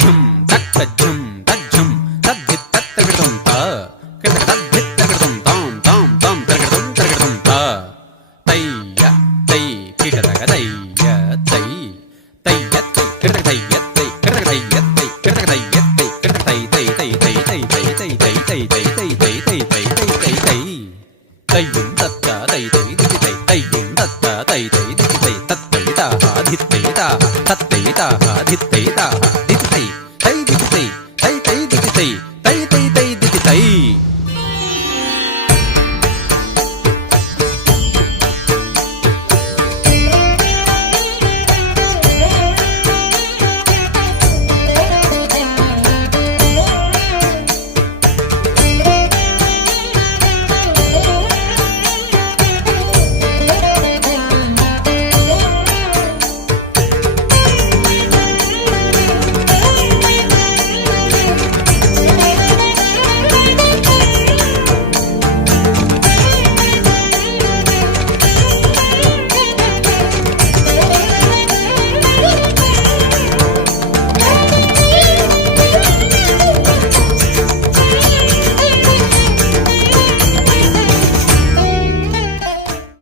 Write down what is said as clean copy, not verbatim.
ఝుం దక్క ఝుం దజ్జుం తద్దిత్ తత్తగిడదుం తా కిడదక తద్దిత్ తగిడదుం తాం తాం తాం తగిడదుం తగిడదుం తా తయ్య తై కిడదక తయ్య తై తయ్య తై కిడదక తయ్య తై కిడదక తయ్య తై కిడదక తయ్య తై కిడదక తై తై తై తై తై తై తై తై తై తై తై తై తై తై తై తై తయ్యం తత్త తై తై దిగి తై తయ్యం తత్త తై తై దిగి తై తత్తై తాహ ధిత్తై తాహ తత్తై తాహ ధిత్తై